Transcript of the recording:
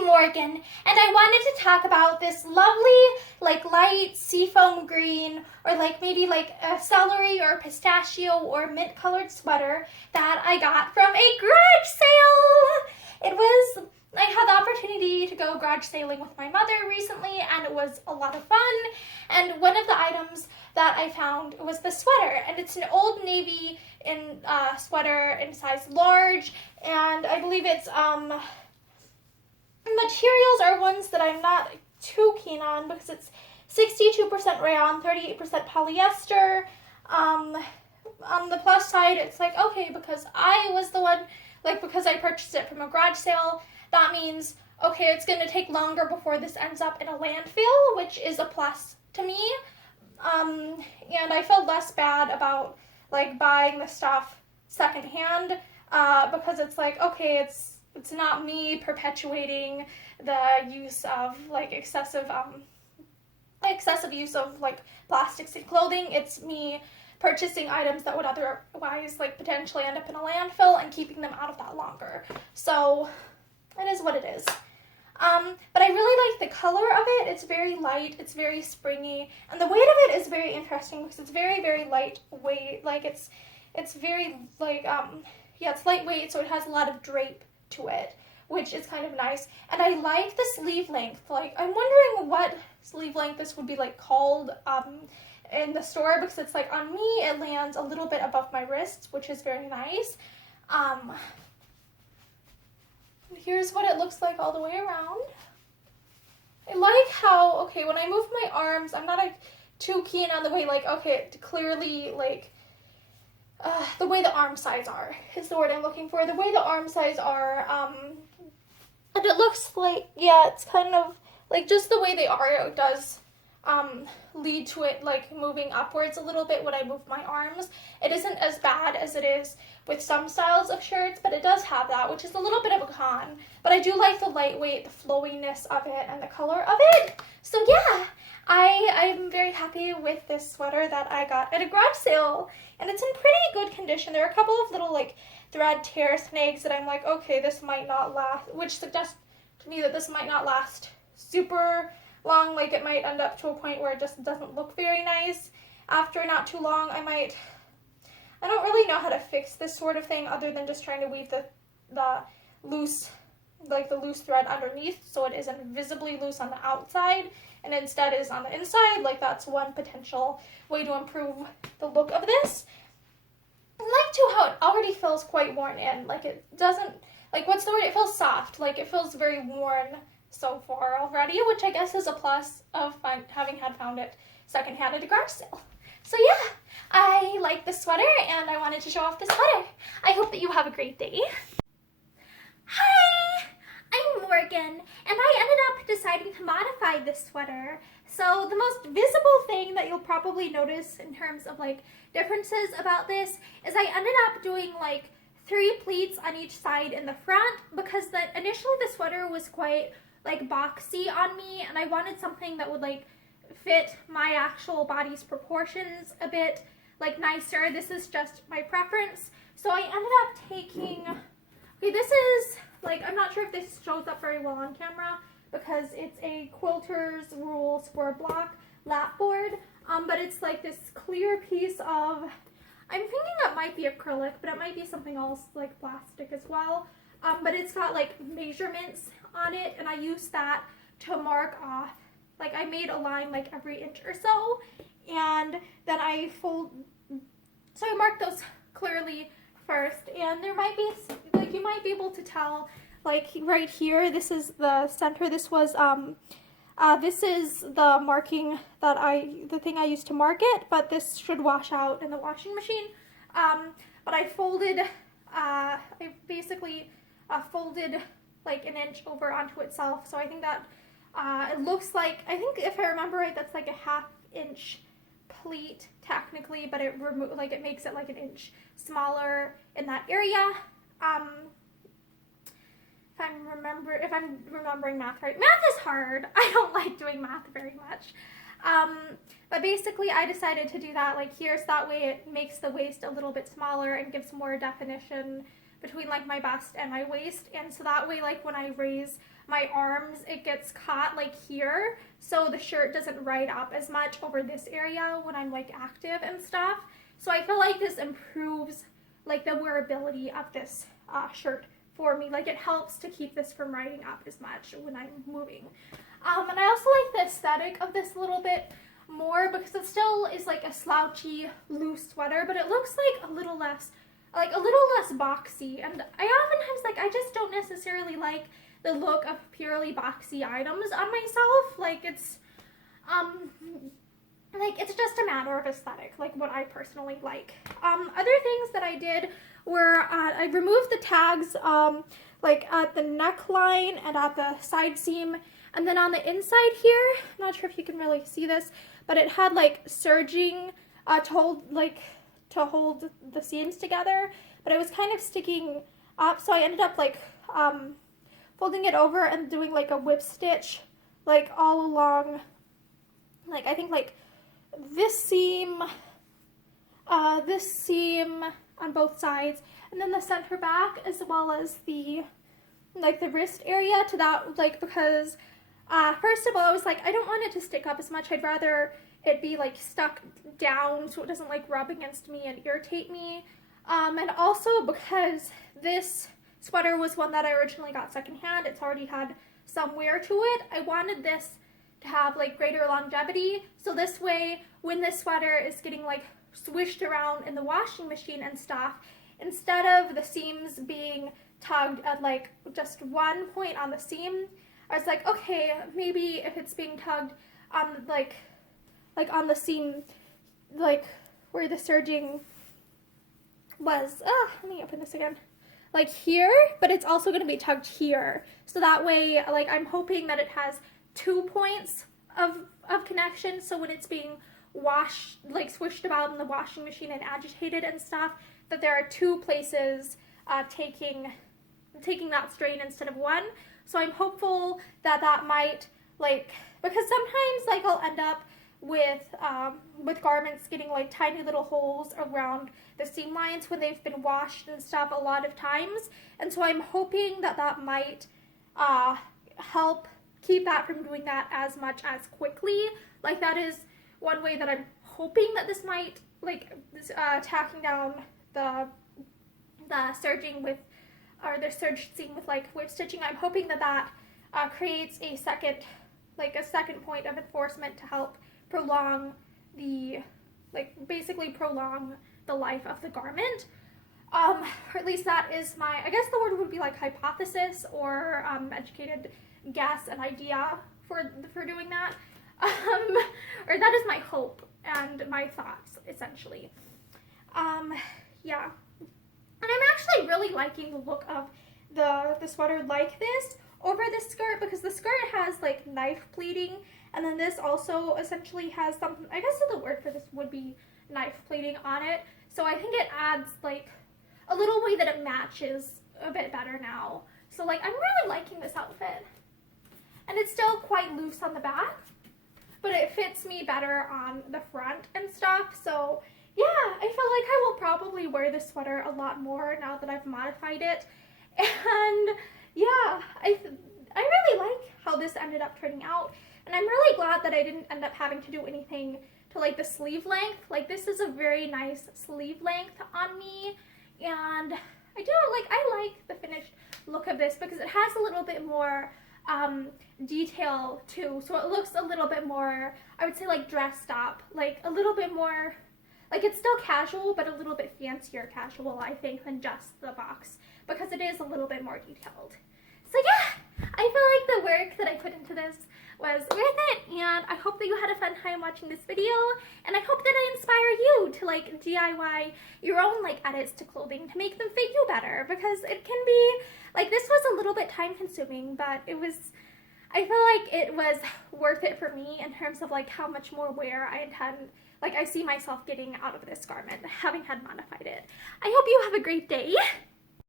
I'm Morgan, and I wanted to talk about this lovely, like, light seafoam green, or like maybe like a celery or pistachio or mint colored sweater that I got from a garage sale. I had the opportunity to go garage sailing with my mother recently, and it was a lot of fun. And one of the items that I found was the sweater, and it's an Old Navy sweater in size large, and I believe it's materials are ones that I'm not too keen on because it's 62% rayon, 38% polyester. On the plus side, it's like, okay, because I was the one, like, because I purchased it from a garage sale, that means, okay, it's going to take longer before this ends up in a landfill, which is a plus to me. And I feel less bad about, like, buying the stuff secondhand, because it's like, okay, it's not me perpetuating the use of, like, excessive use of, like, plastics in clothing. It's me purchasing items that would otherwise, like, potentially end up in a landfill and keeping them out of that longer. So it is what it is. But I really like the color of it. It's very light, it's very springy, and the weight of it is very interesting because it's very, very lightweight. Like, it's very, like, it's lightweight, so it has a lot of drape to it, which is kind of nice. And I like the sleeve length. Like, I'm wondering what sleeve length this would be, like, called in the store, because it's like, on me it lands a little bit above my wrists, which is very nice. Here's what it looks like all the way around. I like how, okay, when I move my arms, I'm not, like, too keen on the way, like, okay, clearly, like, the way the arm sides are is the word I'm looking for. The way the arm sides are, and it looks like, yeah, it's kind of, like, just the way they are, it does lead to it, like, moving upwards a little bit when I move my arms. It isn't as bad as it is with some styles of shirts, but it does have that, which is a little bit of a con. But I do like the lightweight, the flowiness of it, and the color of it. So yeah, I'm very happy with this sweater that I got at a garage sale, and it's in pretty good condition. There are a couple of little, like, thread tear snags that I'm like, okay, this might not last, which suggests to me that this might not last super long. Like, it might end up to a point where it just doesn't look very nice after not too long. I don't really know how to fix this sort of thing other than just trying to weave the loose thread underneath so it isn't visibly loose on the outside and instead is on the inside. Like, that's one potential way to improve the look of this. I like too how it already feels quite worn in. Like, it doesn't, like, what's the word? It feels soft. Like, it feels very worn so far already, which I guess is a plus of having found it secondhand at a garage sale. So yeah, I like this sweater, and I wanted to show off this sweater. I hope that you have a great day. Hi, I'm Morgan, and I ended up deciding to modify this sweater. So the most visible thing that you'll probably notice in terms of, like, differences about this is I ended up doing, like, 3 pleats on each side in the front, because initially the sweater was quite, like, boxy on me, and I wanted something that would, like, fit my actual body's proportions a bit, like, nicer. This is just my preference. So I ended up taking, okay, this is, like, I'm not sure if this shows up very well on camera because it's a Quilter's Rules for Block lapboard, but it's like this clear piece of, I'm thinking it might be acrylic, but it might be something else, like plastic as well. But it's got, like, measurements on it, and I used that to mark off, like, I made a line, like, every inch or so, and then so I marked those clearly first, and there might be, like, you might be able to tell, like, right here, this is the center, this was, this is the marking that the thing I used to mark it, but this should wash out in the washing machine. But I folded, I basically folded, like, an inch over onto itself, so I think that it looks like, I think if I remember right, that's like a 1/2 inch pleat technically, but it makes it like an inch smaller in that area. If I'm remembering math right. Math is hard. I don't like doing math very much. But basically I decided to do that, like, here, so that way it makes the waist a little bit smaller and gives more definition between like my bust and my waist, and so that way like when I raise my arms it gets caught like here, so the shirt doesn't ride up as much over this area when I'm like active and stuff. So I feel like this improves like the wearability of this shirt for me. Like it helps to keep this from riding up as much when I'm moving. And I also like the aesthetic of this a little bit more because it still is like a slouchy loose sweater, but it looks like a little less boxy. And I oftentimes like, I just don't necessarily like the look of purely boxy items on myself. Like it's just a matter of aesthetic, like what I personally like. Other things that I did were I removed the tags like at the neckline and at the side seam, and then on the inside here, I'm not sure if you can really see this, but it had like serging to hold the seams together, but it was kind of sticking up, so I ended up like folding it over and doing like a whip stitch like all along, like I think like this seam on both sides, and then the center back, as well as the like the wrist area to that, like because first of all I was like, I don't want it to stick up as much, I'd rather it be like stuck down so it doesn't like rub against me and irritate me, and also because this sweater was one that I originally got secondhand, it's already had some wear to it. I wanted this to have like greater longevity, so this way when this sweater is getting like swished around in the washing machine and stuff, instead of the seams being tugged at like just one point on the seam, I was like, okay, maybe if it's being tugged on like on the seam, like where the serging was, let me open this again, like here, but it's also going to be tugged here, so that way like I'm hoping that it has 2 points of connection, so when it's being washed, like swished about in the washing machine and agitated and stuff, that there are 2 places taking that strain instead of one. So I'm hopeful that that might, like, because sometimes like I'll end up with garments getting like tiny little holes around the seam lines when they've been washed and stuff a lot of times, and so I'm hoping that that might help keep that from doing that as much as quickly. Like that is one way that I'm hoping that this might, like tacking down the serging with, or the serge seam with like whip stitching, I'm hoping that that creates a second point of enforcement to help prolong the, like basically prolong the life of the garment. Or at least that is my, I guess the word would be like hypothesis or educated guess, an idea for doing that. Or that is my hope and my thoughts, essentially. Yeah. And I'm actually really liking the look of the sweater like this over this skirt, because the skirt has like knife pleating, and then this also essentially has some, I guess the word for this would be knife pleating on it. So I think it adds like a little way that it matches a bit better now. So like I'm really liking this outfit. And it's still quite loose on the back, but it fits me better on the front and stuff. So yeah, I feel like I will probably wear this sweater a lot more now that I've modified it. And yeah, I really like how this ended up turning out. And I'm really glad that I didn't end up having to do anything to like the sleeve length. Like this is a very nice sleeve length on me. And I like the finished look of this because it has a little bit more detail too, so it looks a little bit more, I would say, like dressed up, like a little bit more, like it's still casual but a little bit fancier casual, I think, than just the box, because it is a little bit more detailed. So yeah, I feel like the work that I put into this was worth it, and I hope that you had a fun time watching this video, and I hope that I inspire you to like DIY your own like edits to clothing to make them fit you better, because it can be, like this was a little bit time consuming, but it was, I feel like it was worth it for me in terms of like how much more wear I intend, like I see myself getting out of this garment having had modified it. I hope you have a great day.